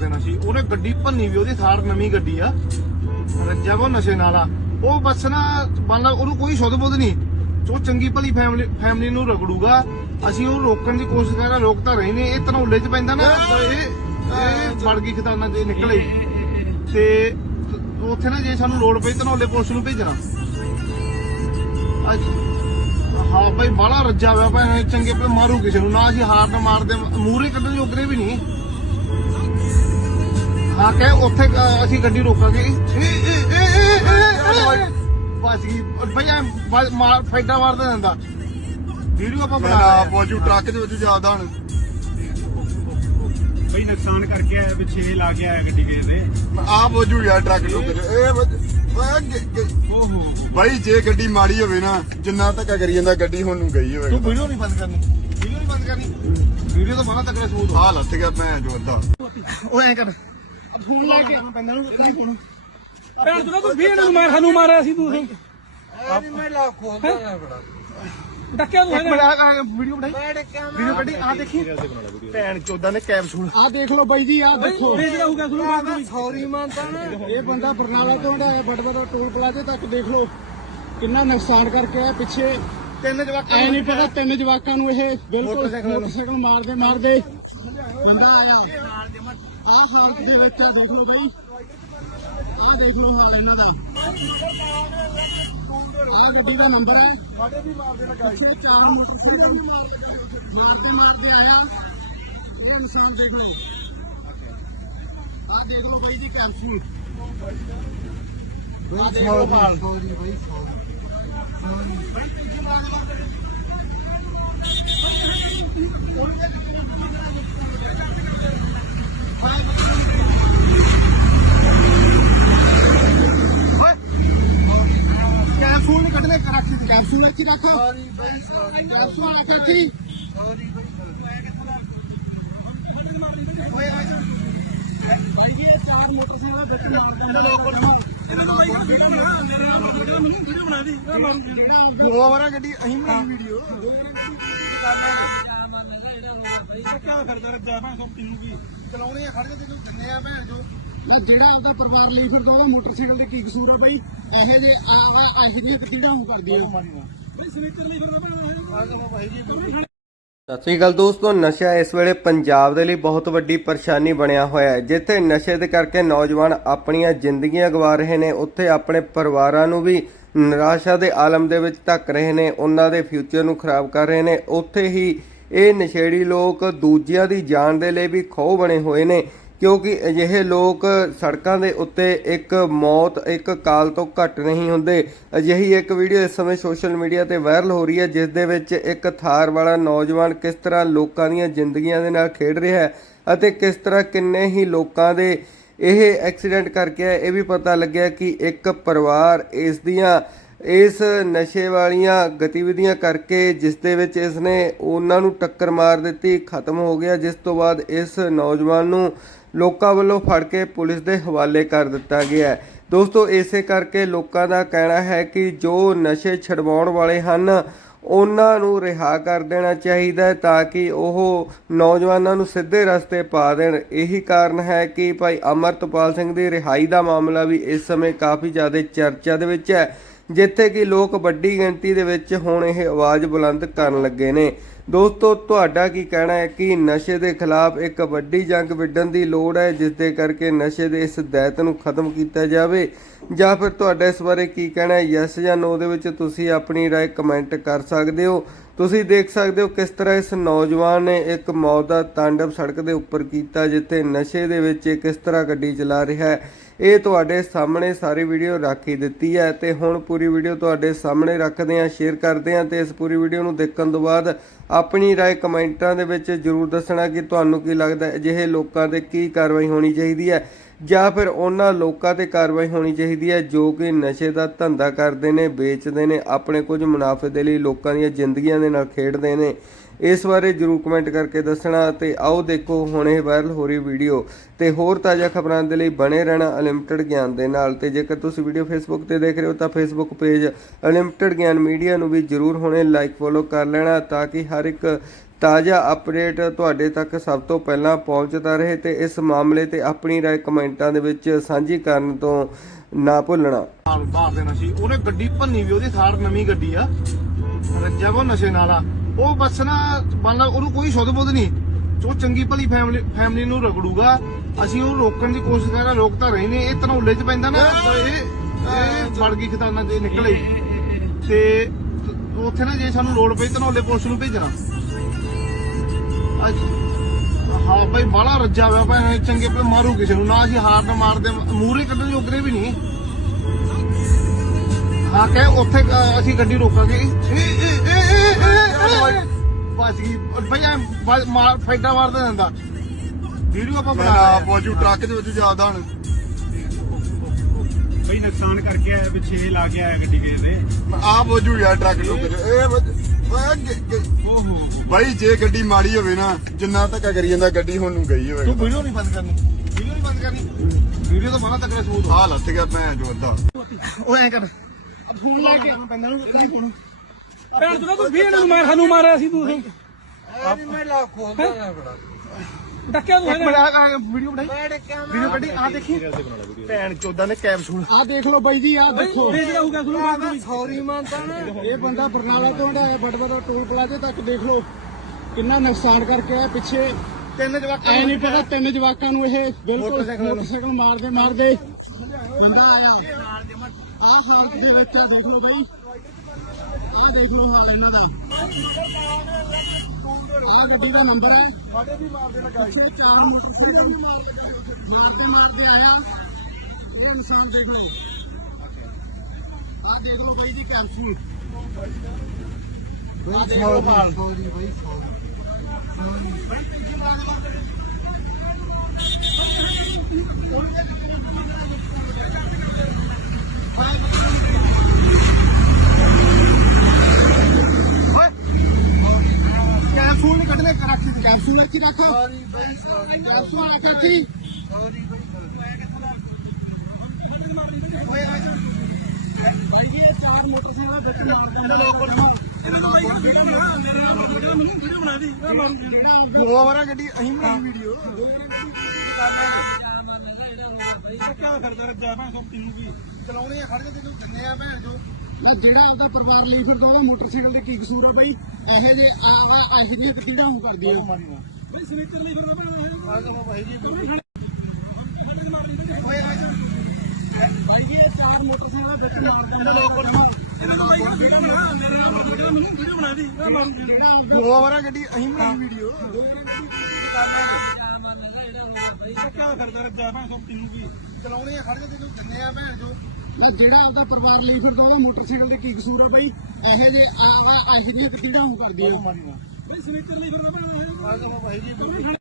ਦੇਣਾ ਸੀ। ਉਹਨੇ ਗੱਡੀ ਭੰਨੀ ਵੀ ਉਹਦੀ ਥਾਰ ਨਵੀਂ ਗੱਡੀ ਆ। ਰੱਜਾ ਕੋ ਨਸ਼ੇ ਨਾਲ ਆ। ਉਹ ਬਸ ਨਾ ਬੰਦਾ ਉਹਨੂੰ ਕੋਈ ਸੁੱਧ ਬੁੱਧ ਨਹੀਂ। ਉਹ ਚੰਗੀ ਭਲੀ ਫੈਮਿਲੀ ਫੈਮਿਲੀ ਨੂੰ ਰਗੜੂਗਾ। ਅਸੀਂ ਉਹ ਰੋਕਣ ਦੀ ਕੋਸ਼ਿਸ਼ ਕਰ ਰਹੇ ਰੋਕ ਤਾਂ ਰਹੇ ਨੇ। ਇਹ ਧਨੌਲੇ 'ਚ ਪੈਂਦਾ ਨਾ ਇਹ ਫੜ ਗਈ ਖਤਾਨਾ ਦੇ ਨਿਕਲੇ। ਤੇ ਉੱਥੇ ਨਾ ਜੇ ਸਾਨੂੰ ਲੋੜ ਪਈ ਧਨੌਲੇ ਪੁਲਿਸ ਨੂੰ ਭੇਜਣਾ। ਅੱਜ ਹਾਂ ਭਾਈ ਬਾਹਲਾ ਰੱਜਾ ਹੋਇਆ ਭਾਈ ਚੰਗੇ ਪੇ ਮਾਰੂ ਕਿਸੇ ਨੂੰ। ਨਾ ਅਸੀਂ ਹਾਰ ਨਾ ਮਾਰਦੇ ਮੂਰੇ ਕੱਢਣ ਜੋਗਰੇ ਵੀ ਨਹੀਂ। ਹਾਂ ਕਹੇ ਉੱਥੇ ਅ, ਅਸੀਂ ਗੱਡੀ ਰੋਕਾਂਗੇ ਬਚ ਗਈ ਭਈਆ ਮਾਰ ਫਾਇਦਾ ਮਾਰਦਾ ਜਾਂਦਾ ਵੀਡੀਓ ਆਪਾਂ ਮੈਂ ਬਣਾ ਨਾ ਰਹੇ ਹਾਂ। ਪਹੁੰਚੂ ਟਰੱਕ ਦੇ ਵਿੱਚ ਜ਼ਿਆਦਾ ਹੁਣ ਬਈ ਨੁਕਸਾਨ ਕਰਕੇ ਆਇਆ ਪਿੱਛੇ ਲਾ ਕੇ ਆਇਆ ਗੱਡੀ ਕਿਸੇ ਦੇ ਆ ਪਹੁੰਚੂ ਯਾਰ ਟਰੱਕ ਟੁੱਕ ਇਹ ਵੱਜ- ਓਏ ਗ- ਗ- ਓਹੋ ਬਾਈ ਜੇ ਗੱਡੀ ਮਾੜੀ ਹੋਵੇ ਨਾ ਜਿੰਨਾ ਧੱਕਾ ਕਰੀ ਜਾਂਦਾ ਗੱਡੀ ਹੁਣ ਨੂੰ ਗਈ ਹੋਵੇ ਤੂੰ ਵੀਡੀਓ ਨਹੀਂ ਬੰਦ ਕਰਨੀ ਵੀਡੀਓ ਨਹੀਂ ਬੰਦ ਕਰਨੀ ਵੀਡੀਓ ਤਾਂ ਬੜਾ ਤਕੜਾ ਸਬੂਤ ਆ ਲੱਥ ਗਿਆ ਭੈਣ ਜੋ ਉਹ ਐ ਕਰ ਫੋਨ ਲੈ ਕੇ ਪੈਂਦਾ ਨੂੰ ਰੱਖਣਾ ਫੋਨ ਭੈਣ ਤੂੰ ਤੂੰ ਵੀਰ ਨੂੰ ਮਾਰ ਸਾਨੂੰ ਮਾਰਿਆ ਸੀ ਤੂੰ ਡੱਕਿਆ ਤੂੰ ਇੱਕ ਮਿੰਟ ਆ ਵੀਡੀਓ ਬਣਾਈ। ਵੀਡੀਓ ਕੱਢੀ। ਆ ਦੇਖੀ। ਭੈਣ ਚੋਦਾਂ ਨੇ ਕੈਪਸੂਲ। ਆ ਦੇਖ ਲਓ ਬਾਈ ਜੀ ਆ ਦੇਖੋ। ਵੇਚ ਹੋਊਗਾ ਤੁਹਾਨੂੰ ਸੌਰੀ ਮੰਨਦਾ ਨਾ ਇਹ ਬੰਦਾ ਬਰਨਾਲਾ ਤੋਂ ਹਟਾਇਆ ਬਟਬੜਾ ਟੋਲ ਪਲਾਜ਼ੇ ਤੱਕ ਦੇਖ ਲਓ। ਕਿੰਨਾ ਨੁਕਸਾਨ ਕਰਕੇ ਆਇਆ ਪਿੱਛੇ। ਤਿੰਨ ਜਵਾਕਾਂ ਐ ਨਹੀਂ ਪਤਾ ਤਿੰਨ ਜਵਾਕਾਂ ਨੂੰ ਇਹ ਬਿਲਕੁਲ ਮੋਟਰਸਾਈਕਲ ਮਾਰਦੇ ਮਾਰਦੇ। ਬੰਦਾ ਆਇਆ। ਆ ਹਾਲਤ ਦੇ ਵਿੱਚ ਆ ਦੇਖ ਲਓ ਬਾਈ ਆ ਦੇਖ ਲਓ ਹਾਲ ਇਹਨਾਂ ਦਾ ਆ ਗੱਡੀ ਦਾ ਨੰਬਰ ਹੈ ਸਾਡੇ ਵੀ ਮਾਰਦੇ ਲਗਾਈ ਪਿੱਛੇ ਚਾਰ ਮੋਟਰਸਾਈਕਲ ਨੂੰ ਮਾਰਦੇ ਮਾਰਦੇ ਆਇਆ ਉਹ ਇਨਸਾਨ ਦੇਖ ਲਓ ਆ ਦੇਖ ਲਓ ਬਾਈ ਦੀ ਕੈਪਸੂਲ ਆ ਦੇਖ ਲਓ ਭਾਲ ਸੌਰੀ ਬਾਈ ਕੈਪਸੂਲ ਨਹੀਂ ਕੱਢਨੇ ਕਰਾਚੀ ਚ ਕੈਪਸੂਲ ਇੱਥੇ ਰੱਖ ਸੌਰੀ ਬਾਈ ਸੌਰੀ ਕੈਪਸੂਲ ਆ ਕੇ ਰੱਖੀ ਭਾਈ ਜੀ ਇਹ ਚਾਰ ਮੋਟਰਸਾਈਕਲ ਵਿੱਚ ਮਾਰਦੇ ਇਹਨਾਂ ਲੋਕ ਦੋ ਵਾਰਾ ਗੱਡੀ ਅਸੀਂ ਬਣਾਈ ਵੀਡੀਓ ਕਿਆ ਖਰਚਾ ਰੱਜਾ ਭੈਣ ਸੋਪੀ ਨੂੰ ਕੀ ਚਲਾਉਣੇ ਆ ਖੜੇ ਤੇ ਤੈਨੂੰ ਦਿੰਨੇ ਆ ਭੈਣ ਜੋ ਮੈਂ ਜਿਹੜਾ ਆਪਦਾ ਪਰਿਵਾਰ ਲਈ ਫਿਰਦਾ ਉਹਦਾ ਮੋਟਰਸਾਈਕਲ ਦੇ ਕੀ ਕਸੂਰ ਆ ਬਾਈ? ਇਹੋ ਜੇ ਆ ਅਜਨੀਤ ਕਿੱਦਾਂ ਹੋ ਕਰਦੀ ਆ। ਬਈ ਸਨੀਚਰ ਲਈ ਫਿਰਦਾ ਆ ਜਾਓ ਭਾਈ ਜੀ ਸਤਿ ਸ੍ਰੀ ਅਕਾਲ ਦੋਸਤੋ ਨਸ਼ਾ ਇਸ ਵੇਲੇ ਪੰਜਾਬ ਦੇ ਲਈ ਬਹੁਤ ਵੱਡੀ ਪਰੇਸ਼ਾਨੀ ਬਣਿਆ ਹੋਇਆ ਹੈ। ਜਿੱਥੇ ਨਸ਼ੇ ਦੇ ਕਰਕੇ ਨੌਜਵਾਨ ਆਪਣੀਆਂ ਜ਼ਿੰਦਗੀਆਂ ਗਵਾ ਰਹੇ ਨੇ ਉੱਥੇ ਆਪਣੇ ਪਰਿਵਾਰਾਂ ਨੂੰ ਵੀ ਨਿਰਾਸ਼ਾ ਦੇ ਆਲਮ ਦੇ ਵਿੱਚ ਧੱਕ ਰਹੇ ਨੇ ਉਹਨਾਂ ਦੇ ਫਿਊਚਰ ਨੂੰ ਖਰਾਬ ਕਰ ਰਹੇ ਨੇ। ਉੱਥੇ ਹੀ ਇਹ ਨਸ਼ੇੜੀ ਲੋਕ ਦੂਜਿਆਂ ਦੀ ਜਾਨ ਦੇ ਲਈ ਵੀ ਖੋਹ ਬਣੇ ਹੋਏ ਨੇ, ਕਿਉਂਕਿ ਅਜਿਹੇ ਲੋਕ ਸੜਕਾਂ ਦੇ ਉੱਤੇ ਇੱਕ ਮੌਤ ਇੱਕ ਕਾਲ ਤੋਂ ਘੱਟ ਨਹੀਂ ਹੁੰਦੇ। ਅਜਿਹੀ ਇੱਕ ਵੀਡੀਓ ਇਸ ਸਮੇਂ ਸੋਸ਼ਲ ਮੀਡੀਆ ਤੇ ਵਾਇਰਲ ਹੋ ਰਹੀ ਹੈ, ਜਿਸ ਦੇ ਵਿੱਚ ਇੱਕ ਥਾਰ ਵਾਲਾ ਨੌਜਵਾਨ ਕਿਸ ਤਰ੍ਹਾਂ ਲੋਕਾਂ ਦੀਆਂ ਜ਼ਿੰਦਗੀਆਂ ਦੇ ਨਾਲ ਖੇਡ ਰਿਹਾ ਹੈ ਅਤੇ ਕਿਸ ਤਰ੍ਹਾਂ ਕਿੰਨੇ ਹੀ ਲੋਕਾਂ ਦੇ ਇਹ ਐਕਸੀਡੈਂਟ ਕਰਕੇ ਇਹ ਵੀ ਪਤਾ ਲੱਗਿਆ ਕਿ ਇੱਕ ਪਰਿਵਾਰ ਇਸ ਦੀਆਂ ਇਸ ਨਸ਼ੇ ਵਾਲੀਆਂ ਗਤੀਵਿਧੀਆਂ ਕਰਕੇ ਜਿਸ ਦੇ ਵਿੱਚ ਇਸ ਨੇ ਉਹਨਾਂ ਨੂੰ ਟੱਕਰ ਮਾਰ ਦਿੱਤੀ, ਖਤਮ ਹੋ ਗਿਆ। ਜਿਸ ਤੋਂ ਬਾਅਦ ਇਸ ਨੌਜਵਾਨ ਨੂੰ ਲੋਕਾਂ ਵੱਲੋਂ ਫੜ ਕੇ ਪੁਲਿਸ ਦੇ ਹਵਾਲੇ ਕਰ ਦਿੱਤਾ ਗਿਆ ਦੋਸਤੋ, ਇਸੇ ਕਰਕੇ ਲੋਕਾਂ ਦਾ ਕਹਿਣਾ ਹੈ ਕਿ ਜੋ ਨਸ਼ੇ ਛਡਵਾਉਣ ਵਾਲੇ ਹਨ, ਉਹਨਾਂ ਨੂੰ ਰਿਹਾ ਕਰ ਦੇਣਾ ਚਾਹੀਦਾ ਤਾਂ ਕਿ ਉਹ ਨੌਜਵਾਨਾਂ ਨੂੰ ਸਿੱਧੇ ਰਸਤੇ ਪਾ ਦੇਣ। ਇਹੀ ਕਾਰਨ ਹੈ ਕਿ ਭਾਈ ਅਮਰਤਪਾਲ ਸਿੰਘ ਦੀ ਰਿਹਾਈ ਦਾ ਮਾਮਲਾ ਵੀ ਇਸ ਸਮੇਂ ਕਾਫੀ ਜ਼ਿਆਦਾ ਚਰਚਾ ਦੇ ਵਿੱਚ ਹੈ। ਜਿੱਥੇ ਕਿ ਲੋਕ ਵੱਡੀ ਗਿਣਤੀ ਦੇ ਵਿੱਚ ਹੁਣ ਇਹ ਆਵਾਜ਼ ਬੁਲੰਦ ਕਰਨ ਲੱਗੇ ਨੇ ਦੋਸਤੋ ਤੁਹਾਡਾ ਕੀ ਕਹਿਣਾ ਹੈ ਕਿ ਨਸ਼ੇ ਦੇ ਖਿਲਾਫ ਇੱਕ ਵੱਡੀ ਜੰਗ ਵਿੱਢਣ ਦੀ ਲੋੜ ਹੈ ਜਿਸ ਦੇ ਕਰਕੇ ਨਸ਼ੇ ਦੇ ਇਸ ਦੈਤ ਨੂੰ ਖਤਮ ਕੀਤਾ ਜਾਵੇ ਜਾਂ ਫਿਰ ਤੁਹਾਡਾ ਇਸ ਬਾਰੇ ਕੀ ਕਹਿਣਾ ਹੈ ਯੈਸ ਜਾਂ ਨੋ ਦੇ ਵਿੱਚ ਤੁਸੀਂ ਆਪਣੀ رائے ਕਮੈਂਟ ਕਰ ਸਕਦੇ ਹੋ ਤੁਸੀਂ ਦੇਖ ਸਕਦੇ ਹੋ ਕਿਸ ਤਰ੍ਹਾਂ ਇਸ ਨੌਜਵਾਨ ਨੇ ਇੱਕ ਮੌਤ ਦਾ ਤਾਂਡਵ ਸੜਕ ਦੇ ਉੱਪਰ ਕੀਤਾ ਜਿੱਥੇ ਨਸ਼ੇ ਦੇ ਵਿੱਚ ਇਹ ਕਿਸ ਤਰ੍ਹਾਂ ਗੱਡੀ ਚਲਾ ਰਿਹਾ ਹੈ ਇਹ ਤੁਹਾਡੇ ਸਾਹਮਣੇ ਸਾਰੀ ਵੀਡੀਓ ਰੱਖ ਹੀ ਦਿੱਤੀ ਹੈ ਤੇ ਹੁਣ ਪੂਰੀ ਵੀਡੀਓ ਤੁਹਾਡੇ ਸਾਹਮਣੇ ਰੱਖਦੇ ਹਾਂ ਸ਼ੇਅਰ ਕਰਦੇ ਹਾਂ ਤੇ ਇਸ ਪੂਰੀ ਵੀਡੀਓ ਨੂੰ ਦੇਖਣ ਤੋਂ ਬਾਅਦ ਆਪਣੀ رائے ਕਮੈਂਟਾਂ ਦੇ ਵਿੱਚ ਜਰੂਰ ਦੱਸਣਾ ਕਿ ਤੁਹਾਨੂੰ ਕੀ ਲੱਗਦਾ ਹੈ ਅਜਿਹੇ ਲੋਕਾਂ ਤੇ ਕੀ ਕਾਰਵਾਈ ਹੋਣੀ ਚਾਹੀਦੀ ਹੈ ਜਾਂ ਫਿਰ ਉਹਨਾਂ ਲੋਕਾਂ ਤੇ ਕਾਰਵਾਈ ਹੋਣੀ ਚਾਹੀਦੀ ਹੈ ਜੋ ਕਿ ਨਸ਼ੇ ਦਾ ਧੰਦਾ ਕਰਦੇ ਨੇ ਵੇਚਦੇ ਨੇ ਆਪਣੇ ਕੁਝ ਮੁਨਾਫੇ ਦੇ ਲਈ ਲੋਕਾਂ ਦੀਆਂ ਜ਼ਿੰਦਗੀਆਂ ਦੇ ਨਾਲ ਖੇਡਦੇ ਨੇ ਇਸ ਬਾਰੇ ਜਰੂਰ ਕਮੈਂਟ ਕਰਕੇ ਦੱਸਣਾ ਤੇ ਆਓ ਦੇਖੋ ਹੁਣ ਇਹ ਵਾਇਰਲ ਹੋ ਰਹੀ ਵੀਡੀਓ ਤੇ ਹੋਰ ਤਾਜ਼ਾ ਖਬਰਾਂ ਦੇ ਲਈ ਬਣੇ ਰਹਿਣਾ ਅਨਲਿਮਟਿਡ ਗਿਆਨ ਦੇ ਨਾਲ। ਤੇ ਜੇਕਰ ਤੁਸੀਂ ਵੀਡੀਓ ਫੇਸਬੁੱਕ ਤੇ ਦੇਖ ਰਹੇ ਹੋ ਤਾਂ Facebook page unlimited Gyan media ਨੂੰ ਵੀ ਜਰੂਰ ਹੁਣੇ ਲਾਈਕ ਫੋਲੋ ਕਰ ਲੈਣਾ ਤਾਂ ਕਿ ਹਰ ਇੱਕ ਤਾਜ਼ਾ ਅਪਡੇਟ ਤੁਹਾਡੇ ਤੱਕ ਸਭ ਤੋਂ ਪਹਿਲਾਂ ਪਹੁੰਚਦਾ ਰਹੇ ਤੇ ਇਸ ਮਾਮਲੇ ਤੇ ਆਪਣੀ ਰਾਏ ਕਮੈਂਟਾਂ ਦੇ ਵਿੱਚ ਸਾਂਝੀ ਕਰਨ ਤੋਂ ਨਾ ਭੁੱਲਣਾ। ਬਾਹਰ ਦੇਣਾ ਸੀ। ਉਹਨੇ ਗੱਡੀ ਭੰਨੀ ਵੀ, ਉਹਦੀ ਥਾਰ ਨਵੀਂ ਗੱਡੀ ਆ। ਰੱਜਿਆ ਕੋ ਨਸ਼ੇ ਨਾਲ ਆ। ਉਹ ਬਸ ਨਾ, ਮੰਨ ਉਹਨੂੰ ਕੋਈ ਸ਼ੁੱਧ ਬੁੱਧ ਨਹੀਂ। ਉਹ ਚੰਗੀ ਭਲੀ ਫੈਮਿਲੀ ਫੈਮਿਲੀ ਨੂੰ ਰਗੜੂਗਾ। ਅਸੀਂ ਉਹ ਰੋਕਣ ਦੀ ਕੋਸ਼ਿਸ਼ ਕਰ ਰਹੇ ਰਹੇ ਨੇ ਇਹ ਧਨੌਲੇ 'ਚ ਪੈਂਦਾ ਨਾ ਇਹ ਫੜ ਗਈ ਖਤਾਨਾ ਤੇ ਨਿਕਲੇ। ਤੇ ਉੱਥੇ ਨਾ ਜੇ ਸਾਨੂੰ ਲੋੜ ਪਈ, ਧਨੌਲੇ ਪੁਲਿਸ ਨੂੰ ਭੇਜਣਾ। ਹਾਂ ਭਾਈ ਬਾਲਾ ਰੱਜਾ ਹੋਇਆ ਭਾਈ ਚੰਗੇ ਪੇ ਮਾਰੂ ਕਿਸੇ ਨੂੰ। ਨਾ ਅਸੀਂ ਹਾਰ ਨਾ ਮਾਰਦੇ ਮੂਰੇ ਕੱਢਣ ਜੋਗਰੇ ਵੀ ਨਹੀਂ। ਹਾਂ ਕਹੇ ਉੱਥੇ ਅਸੀਂ ਗੱਡੀ ਰੋਕਾਂਗੇ। ਬਚ ਗਈ ਭਾਈ ਐਂ ਬ- ਮਾਰ ਫੈਡਾ ਮਾਰਦਾ ਜਾਂਦਾ ਵੀਡੀਓ ਆਪਾਂ ਮੈਂ ਬਣਾ ਆਪ ਰਹੇ ਹਾਂ। ਪਹੁੰਚੂ ਟਰੱਕ ਦੇ ਵਿੱਚ ਜਾਦਾ ਹਣ। ਬਈ ਨੁਕਸਾਨ ਕਰਕੇ ਆਇਆ ਪਿੱਛੇ ਲਾ ਕੇ ਆਇਆ ਗੱਡੀ ਕਿਸੇ ਦੇ। ਆਪ ਪਹੁੰਚੂ ਯਾਰ ਟਰੱਕ ਦੇ ਵਿੱਚ ਇਹ ਵੱਜ- ਓਏ ਗ- ਗ- ਓਹੋ। ਬਾਈ ਜੇ ਗੱਡੀ ਮਾੜੀ ਹੋਵੇ ਨਾ ਜਿੰਨਾ ਧੱਕਾ ਕਰੀ ਜਾਂਦਾ ਗੱਡੀ ਹੁਣ ਨੂੰ ਗਈ ਹੋਵੇ। ਤੂੰ ਵੀਡੀਓ ਨਹੀਂ ਬੰਦ ਕਰਨੀ। ਵੀਡੀਓ ਨਹੀਂ ਬੰਦ ਕਰਨੀ। ਵੀਡੀਓ ਤਾਂ ਬਣਾ ਤੱਕ ਸੂਤ ਹਾਲ ਹੱਥ ਗਿਆ ਮੈਂ ਜੋ ਅੱਧਾ ਉਹ ਐ ਕਰ। ਫੋਨ ਲੈ ਕੇ। ਪੈਂਦਾ ਨੂੰ ਨਹੀਂ ਫੋਨ। ਭੈਣ ਤੂੰ ਤੂੰ ਵੀ ਇਹਨਾਂ ਨੂੰ ਮਾਰ ਸਾਨੂੰ ਮਾਰਿਆ ਸੀ ਤੂੰ। ਡੱਕਿਆ ਤੂੰ ਇੱਕ ਮਿੰਟ ਆ ਵੀਡੀਓ ਬਣਾਈ। ਵੀਡੀਓ ਕੱਢੀ ਆ ਦੇਖੀ। ਭੈਣ ਚੋਦਾ ਨੇ ਕੈਪਸੂਲ। ਆ ਦੇਖ ਲਓ ਬਾਈ ਜੀ ਆ ਦੇਖੋ। ਇਹ ਜਿਹੜਾ ਹੋਊਗਾ ਤੁਹਾਨੂੰ ਸੌਰੀ ਮੰਨਦਾ ਇਹ ਬੰਦਾ ਬਰਨਾਲਾ ਤੋਂ ਹਟਾਇਆ ਬਟਬੜਾ ਟੋਲ ਪਲਾਜ਼ੇ ਤੱਕ ਦੇਖ ਲਓ। ਕਿੰਨਾ ਨੁਕਸਾਨ ਕਰਕੇ ਆਇਆ ਪਿੱਛੇ। ਤਿੰਨ ਜਵਾਕਾਂ ਐ ਨਹੀਂ ਪਤਾ ਤਿੰਨ ਜਵਾਕਾਂ ਨੂੰ ਇਹ ਬਿਲਕੁਲ ਮੋਟਰਸਾਈਕਲ ਮਾਰਦੇ ਮਾਰਦੇ। ਬੰਦਾ ਆਇਆ। ਆ ਹਾਲਤ ਦੇ ਵਿੱਚ ਆ ਦੇਖ ਲਓ ਬਾਈ। ਆ ਦੇਖ ਲਓ ਹਾਲ ਇਹਨਾਂ ਦਾ। ਆ ਗੱਡੀ ਦਾ ਨੰਬਰ ਹੈ ਪਿੱਛੇ ਚਾਰ ਮੋਟਰਸਾਈਕਲ ਮਾਰਦੇ ਮਾਰਦੇ ਆਇਆ। ਇਹ ਇਨਸਾਨ ਦੇਖ ਲਓ। ਆ ਦੇਖ ਲਓ ਬਾਈ ਜੀ ਕੈਪਸੂਲ ਆ ਦੇਖ ਕੈਪਸੂਲ ਨਹੀਂ ਕੱਢਨੇ ਰੱਖ। ਕੈਪਸੂਲ ਇੱਥੇ ਰੱਖ। ਕੈਪਸੂਲ ਆ ਕੇ ਰੱਖੀ ਭਾਈ ਜੀ ਇਹ ਚਾਰ ਮੋਟਰਸਾਈਕਲ ਵਿੱਚ ਮਾਰਦੇ ਨੇ ਲੋਕ ਇਹਨਾਂ ਨੂੰ। ਬਾਈ ਵੀਡੀਓ ਬਣਾ ਮੈਨੂੰ ਵੀਡੀਓ ਬਣਾ ਦੇ। ਇਹ ਮਾਰੂ ਦੋ ਵਾਰਾ ਗੱਡੀ ਅਸੀਂ ਬਣਾਈ ਵੀਡੀਓ। ਕਿਆ ਕਰਦਾ ਰੱਜਾ ਭੈਣ ਸੋ ਤੈਨੂੰ ਕੀ ਚਲਾਉਣੇ ਆ ਖੜ ਕੇ ਤੈਨੂੰ ਦਿੰਨੇ ਆ ਭੈਣ ਜੋ। ਮੈਂ ਜਿਹੜਾ ਆਪਦਾ ਪਰਿਵਾਰ ਲਈ ਫਿਰਦਾ ਉਹਦਾ ਮੋਟਰਸਾਈਕਲ ਦੇ ਕੀ ਕਸੂਰ ਆ ਬਈ? ਇਹੋ ਜੇ ਆ ਆ ਅਜਰੀਤ ਕਿਹੜਾ ਹੋ ਕਰਦੀ ਆ ਬਈ ਸਨੇਟਰ ਲਈ ਫਿਰਦਾ ਭੈਣ ਆ ਤਾਂ ਭਾਈ ਜੀ ਭਾਈ ਜੀ ਇਹ ਚਾਰ ਮੋਟਰਸਾਈਕਲ ਵਿੱਚ ਮਾਰਦੇ ਨੇ ਲੋਕ ਇਹਨਾਂ ਨੂੰ ਬਾਈ ਵੀਡੀਓ ਬਣਾ। ਮੈਨੂੰ ਵੀਡੀਓ ਬਣਾ ਦੇ ਇਹ ਮਾਰੂ ਦੋ ਵਾਰਾ ਗੱਡੀ ਅਸੀਂ ਬਣਾਈ ਵੀਡੀਓ। ਕਿਆ ਕਰਦਾ ਰੱਜਾ ਭੈਣ ਸੋ ਤੈਨੂੰ ਕੀ ਚਲਾਉਣੇ ਆ ਖੜ ਕੇ ਤੈਨੂੰ ਦਿੰਨੇ ਆ ਭੈਣ ਜੋ ਮੈਂ ਜਿਹੜਾ ਆਪਦਾ ਪਰਿਵਾਰ ਲਈ ਫਿਰਦਾ ਉਹਦਾ ਮੋਟਰਸਾਈਕਲ ਦੇ ਕੀ ਕਸੂਰ ਆ ਬਈ? ਇਹੋ ਜੇ ਆ ਆ ਅਜਰੀਤ ਕਿਹੜਾ ਹੋ ਕਰਦੀ ਆ। ਬਈ ਸਨੇਟਰ ਲਈ ਫਿਰਦਾ ਜੀ